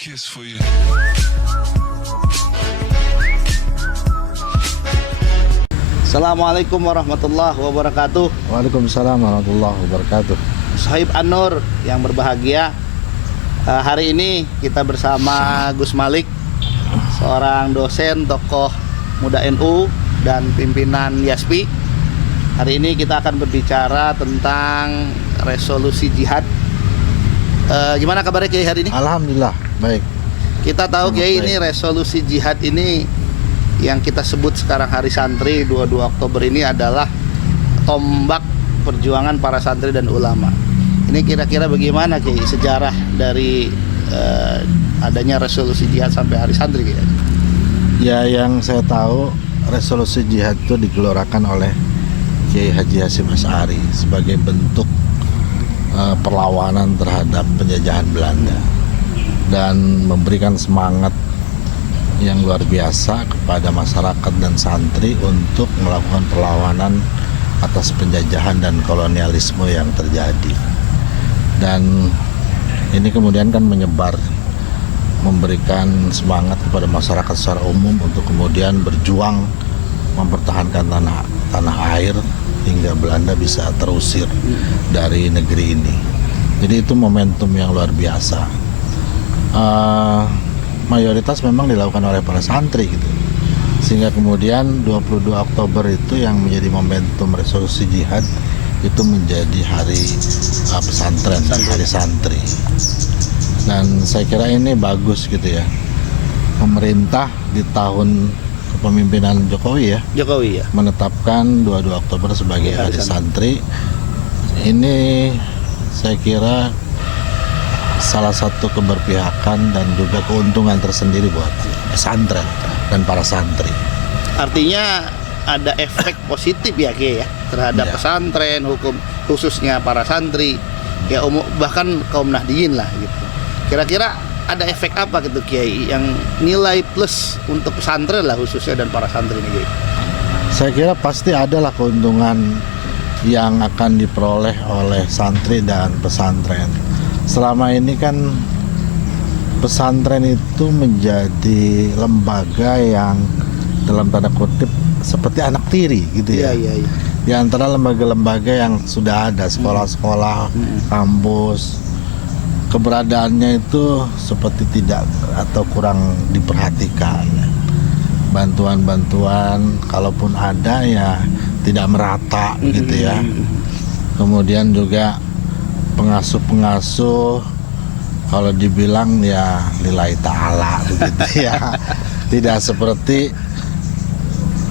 kiss for you. Assalamualaikum warahmatullahi wabarakatuh. Waalaikumsalam warahmatullahi wabarakatuh. Sahib An-Nur yang berbahagia, hari ini kita bersama Gus Malik, seorang dosen, tokoh muda NU dan pimpinan YASPI. Hari ini kita akan berbicara tentang resolusi jihad. Gimana kabarnya Kiai hari ini? Alhamdulillah baik. Kita tahu Sangat Kiai baik. ini resolusi jihad ini yang kita sebut sekarang Hari Santri 22 Oktober ini adalah tombak perjuangan para santri dan ulama. Ini kira-kira bagaimana Kiai sejarah dari adanya resolusi jihad sampai Hari Santri Kiai? Ya, yang saya tahu resolusi jihad itu digelorakan oleh Kiai Haji Hasyim Asy'ari sebagai bentuk perlawanan terhadap penjajahan Belanda dan memberikan semangat yang luar biasa kepada masyarakat dan santri untuk melakukan perlawanan atas penjajahan dan kolonialisme yang terjadi. Dan ini kemudian kan menyebar, memberikan semangat kepada masyarakat secara umum untuk kemudian berjuang mempertahankan tanah air hingga Belanda bisa terusir dari negeri ini. Jadi itu momentum yang luar biasa. Mayoritas memang dilakukan oleh para santri gitu. Sehingga kemudian 22 Oktober itu yang menjadi momentum resolusi jihad itu menjadi hari pesantren, hari santri. Dan saya kira ini bagus gitu ya. Pemerintah di tahun kepemimpinan Jokowi Jokowi ya. menetapkan 22 Oktober sebagai hari santri. Ini saya kira salah satu keberpihakan dan juga keuntungan tersendiri buat pesantren dan para santri. Artinya ada efek positif ya Kiai ya terhadap Ya. pesantren, hukum khususnya para santri, ya bahkan kaum Nahdliyin lah gitu. Kira-kira ada efek apa gitu Kiai yang nilai plus untuk pesantren lah khususnya dan para santri ini Kiai? Saya kira pasti adalah keuntungan yang akan diperoleh oleh santri dan pesantren. Selama ini kan pesantren itu menjadi lembaga yang dalam tanda kutip seperti anak tiri gitu ya. Iya. Di antara lembaga-lembaga yang sudah ada, sekolah-sekolah, kampus, keberadaannya itu seperti tidak atau kurang diperhatikan. Bantuan-bantuan kalaupun ada ya tidak merata gitu ya. Kemudian juga pengasuh-pengasuh kalau dibilang ya lillahi ta'ala begitu ya. Tidak seperti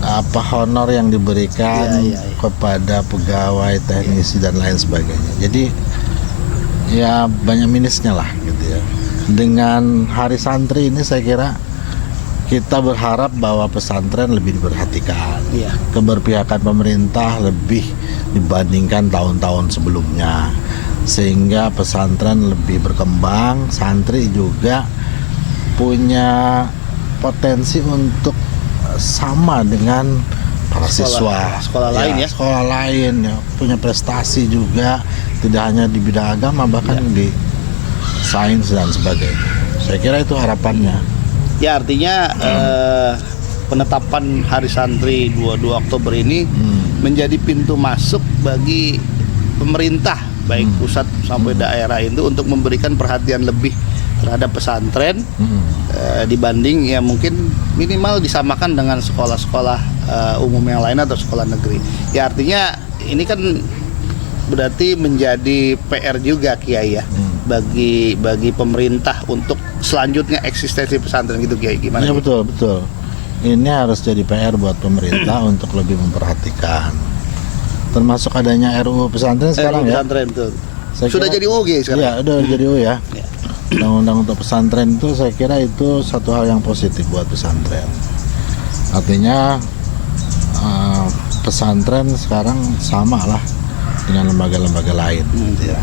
apa honor yang diberikan kepada pegawai, teknisi dan lain sebagainya. Jadi ya banyak minusnya lah gitu ya. Dengan hari santri ini saya kira kita berharap bahwa pesantren lebih diperhatikan. Iya. Keberpihakan pemerintah lebih dibandingkan tahun-tahun sebelumnya. Sehingga pesantren lebih berkembang, santri juga punya potensi untuk sama dengan para siswa sekolah lain ya. Sekolah lain ya, punya prestasi juga, tidak hanya di bidang agama, bahkan di sains dan sebagainya. Saya kira itu harapannya. Ya artinya penetapan Hari Santri 22 Oktober ini menjadi pintu masuk bagi pemerintah baik pusat sampai daerah itu untuk memberikan perhatian lebih terhadap pesantren dibanding ya mungkin minimal disamakan dengan sekolah-sekolah umum yang lain atau sekolah negeri. Ya artinya ini kan berarti menjadi PR juga Kiai ya bagi pemerintah untuk selanjutnya eksistensi pesantren gitu Kiai, gimana? Ya betul. Ini harus jadi PR buat pemerintah untuk lebih memperhatikan. Termasuk adanya RUU pesantren sekarang ya. Pesantren betul. Saya Sudah kira- jadi UU Kiai sekarang. Ya, udah jadi UU ya. Ya. Undang-undang untuk pesantren itu saya kira itu satu hal yang positif buat pesantren. Artinya pesantren sekarang sama lah dengan lembaga-lembaga lain gitu ya.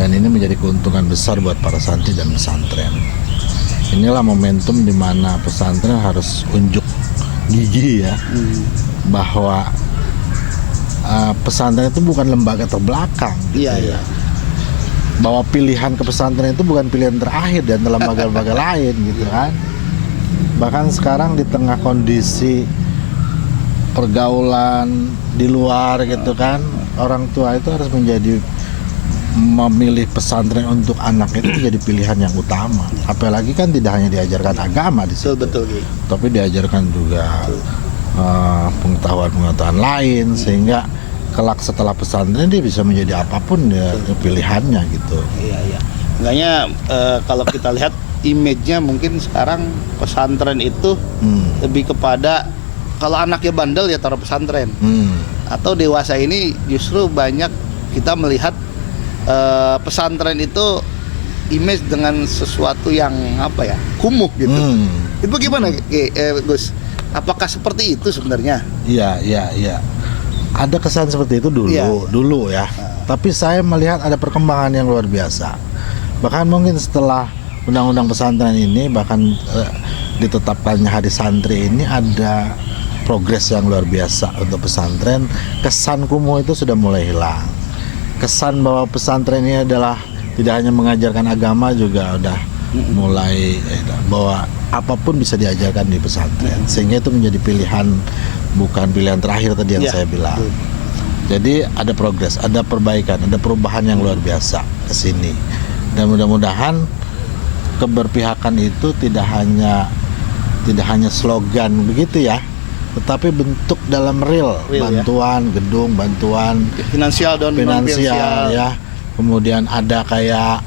Dan ini menjadi keuntungan besar buat para santri dan pesantren. Inilah momentum di mana pesantren harus unjuk gigi ya, bahwa pesantren itu bukan lembaga terbelakang gitu Iya. bahwa pilihan ke pesantren itu bukan pilihan terakhir dan dalam lembaga-lembaga lain gitu kan. Bahkan sekarang di tengah kondisi pergaulan di luar gitu kan, orang tua itu harus memilih pesantren untuk anak itu jadi pilihan yang utama. Apalagi kan tidak hanya diajarkan agama di situ, betul, tapi diajarkan juga pengetahuan-pengetahuan lain, sehingga kelak setelah pesantren dia bisa menjadi apapun ya pilihannya gitu. Iya. Makanya kalau kita lihat image-nya mungkin sekarang pesantren itu lebih kepada kalau anaknya bandel ya taruh pesantren. Atau dewasa ini justru banyak kita melihat pesantren itu image dengan sesuatu yang apa ya, kumuh gitu. Itu gimana Gus? Apakah seperti itu sebenarnya? Iya. Ada kesan seperti itu dulu ya. Tapi saya melihat ada perkembangan yang luar biasa. Bahkan mungkin setelah undang-undang pesantren ini, bahkan ditetapkannya hari santri ini, ada progres yang luar biasa untuk pesantren. Kesan kumuh itu sudah mulai hilang. Kesan bahwa pesantren ini adalah tidak hanya mengajarkan agama, juga udah mulai bahwa apapun bisa diajarkan di pesantren, sehingga itu menjadi pilihan, bukan pilihan terakhir tadi yang saya bilang. Jadi ada progres, ada perbaikan, ada perubahan yang luar biasa ke sini. Dan mudah-mudahan keberpihakan itu tidak hanya slogan begitu ya, tetapi bentuk dalam real bantuan ya. Gedung, bantuan finansial ya. Kemudian ada kayak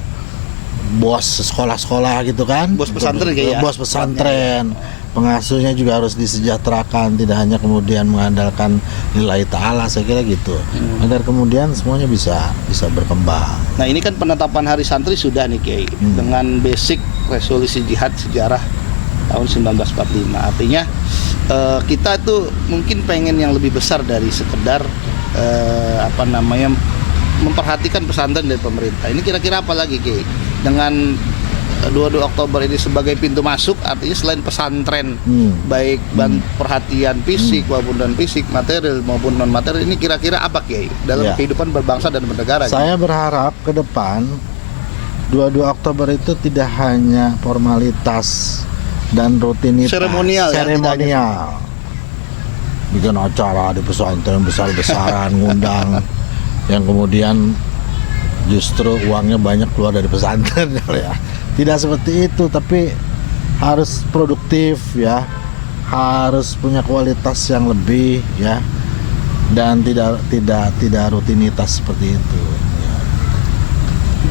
bos sekolah-sekolah gitu kan, bos pesantren kayak bos pesantren. Pengasuhnya juga harus disejahterakan, tidak hanya kemudian mengandalkan nilai ta'ala, saya kira gitu. Agar kemudian semuanya bisa berkembang. Nah, ini kan penetapan hari santri sudah nih Kiai, dengan basic resolusi jihad sejarah tahun 1945. Artinya kita tuh mungkin pengen yang lebih besar dari sekedar memperhatikan pesantren dari pemerintah. Ini kira-kira apa lagi Kiai? Dengan 22 Oktober ini sebagai pintu masuk, artinya selain pesantren baik perhatian fisik maupun non fisik, material maupun non material, ini kira-kira apa Kiai dalam kehidupan berbangsa dan bernegara? Saya berharap ke depan 22 Oktober itu tidak hanya formalitas dan rutinitas seremonial. Bikin acara di pesantren besar-besaran, ngundang yang kemudian justru uangnya banyak keluar dari pesantren ya. Tidak seperti itu, tapi harus produktif ya, harus punya kualitas yang lebih ya, dan tidak rutinitas seperti itu ya.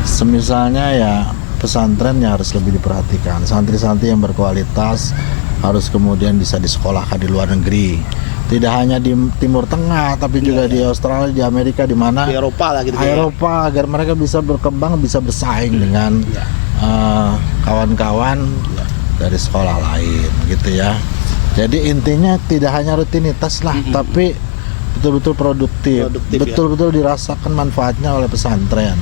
Semisalnya ya pesantren ya harus lebih diperhatikan, santri-santri yang berkualitas harus kemudian bisa disekolahkan di luar negeri, tidak hanya di Timur Tengah tapi juga di Australia, di Amerika, di mana di Eropa lah gitu. Eropa, agar mereka bisa berkembang, bisa bersaing dengan kawan-kawan dari sekolah lain gitu ya. Jadi intinya tidak hanya rutinitas lah, tapi betul-betul produktif betul-betul dirasakan manfaatnya oleh pesantren.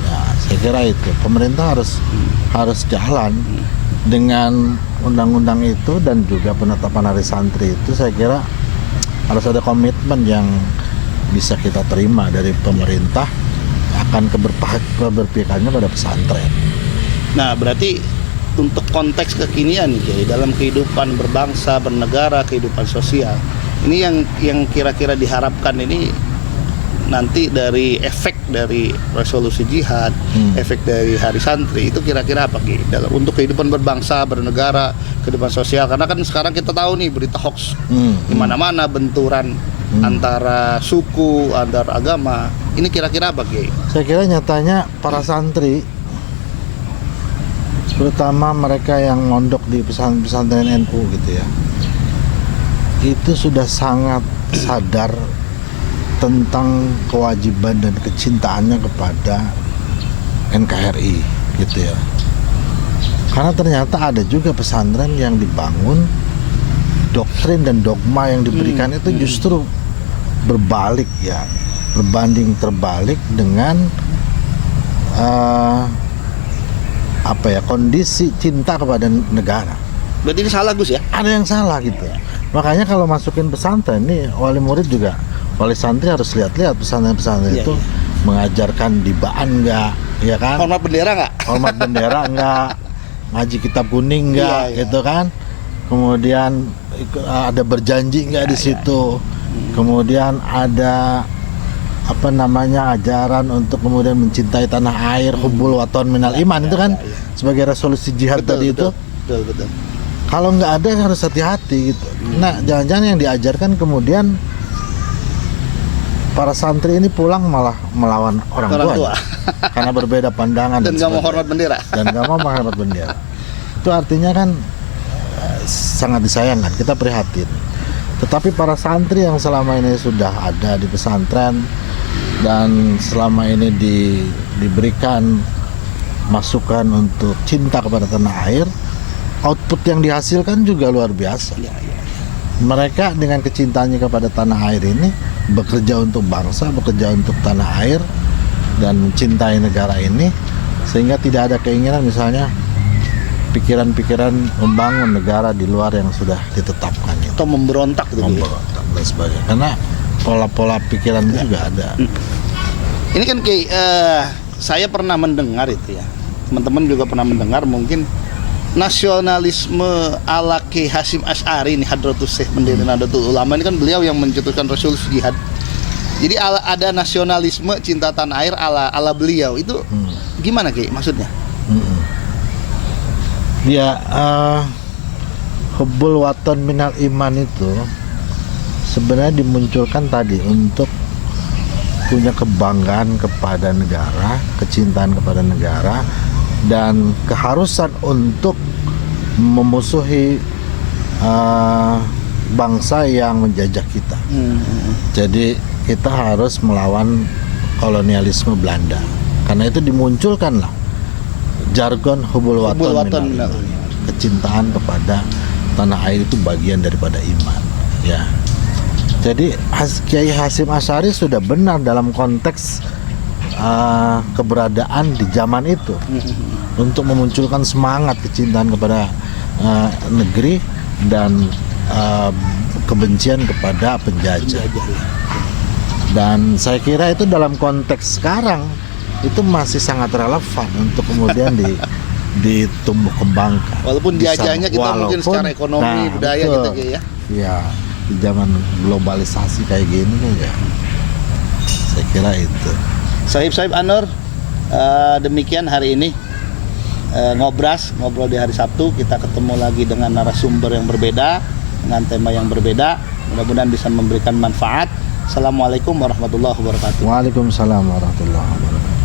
Ya, saya kira itu pemerintah harus jalan dengan undang-undang itu, dan juga penetapan hari santri itu. Saya kira harus ada komitmen yang bisa kita terima dari pemerintah akan keberpihakannya pada pesantren. Nah, berarti untuk konteks kekinian nih, dalam kehidupan berbangsa, bernegara, kehidupan sosial, ini yang kira-kira diharapkan ini nanti dari efek dari resolusi jihad, efek dari hari santri itu kira-kira apa Ki? Dalam untuk kehidupan berbangsa, bernegara, kehidupan sosial, karena kan sekarang kita tahu nih berita hoax di mana-mana, benturan antara suku, antar agama. Ini kira-kira apa Ki? Saya kira nyatanya para santri, terutama mereka yang mondok di pesantren NU gitu ya, itu sudah sangat sadar tentang kewajiban dan kecintaannya kepada NKRI gitu ya. Karena ternyata ada juga pesantren yang dibangun, doktrin dan dogma yang diberikan itu justru berbalik ya, berbanding terbalik dengan kondisi cinta kepada negara. Berarti ini salah Gus ya? Ada yang salah gitu. Makanya kalau masukin pesantren nih, wali murid juga, wali santri harus lihat-lihat pesantren-pesantren itu mengajarkan dibaan enggak, ya kan? Hormat bendera nggak? Hormat bendera enggak, ngaji kitab kuning enggak, Iya, iya. gitu kan? Kemudian ada berjanji enggak di situ? Kemudian ada apa namanya ajaran untuk kemudian mencintai tanah air, hubbul waton minal iman, itu kan sebagai resolusi jihad tadi itu. Betul. Kalau nggak ada harus hati-hati gitu. Nah, jangan-jangan yang diajarkan kemudian para santri ini pulang malah melawan orang tua karena berbeda pandangan Dan nggak mau sebagainya. hormat bendera. Dan nggak mau menghormat bendera. Itu artinya kan sangat disayangkan, kita prihatin. Tetapi para santri yang selama ini sudah ada di pesantren dan selama ini diberikan masukan untuk cinta kepada tanah air, output yang dihasilkan juga luar biasa. Ya. Mereka dengan kecintaannya kepada tanah air ini bekerja untuk bangsa, bekerja untuk tanah air dan mencintai negara ini, sehingga tidak ada keinginan misalnya pikiran-pikiran membangun negara di luar yang sudah ditetapkan itu. Atau memberontak gitu. Memberontak dan sebagainya. Karena pola-pola pikiran juga ada. Ini kan kayak saya pernah mendengar itu ya. Teman-teman juga pernah mendengar mungkin nasionalisme ala Kiai Hasyim Asy'ari ini, Hadratus Syekh Pendiri Nahdlatul Ulama ini kan beliau yang mencetuskan resolusi jihad. Jadi ada nasionalisme cinta tanah air ala beliau itu gimana Ki maksudnya? Ya, hubbul waton minal iman itu sebenarnya dimunculkan tadi untuk punya kebanggaan kepada negara, kecintaan kepada negara, dan keharusan untuk memusuhi bangsa yang menjajah kita. Jadi kita harus melawan kolonialisme Belanda. Karena itu dimunculkanlah jargon hubbul waton minal iman. Kecintaan kepada tanah air itu bagian daripada iman, ya. Jadi Kiai Hasyim Asy'ari sudah benar dalam konteks keberadaan di zaman itu untuk memunculkan semangat kecintaan kepada negeri dan kebencian kepada penjajah. Dan saya kira itu dalam konteks sekarang itu masih sangat relevan untuk kemudian ditumbuh kembangkan. Walaupun dijajahnya kita mungkin secara ekonomi, budaya betul. gitu ya. Ya, di zaman globalisasi kayak gini ya. Saya kira itu. Sahib Anur, demikian hari ini ngobrol di hari Sabtu. Kita ketemu lagi dengan narasumber yang berbeda, dengan tema yang berbeda. Mudah-mudahan bisa memberikan manfaat. Assalamualaikum warahmatullahi wabarakatuh. Waalaikumsalam warahmatullahi wabarakatuh.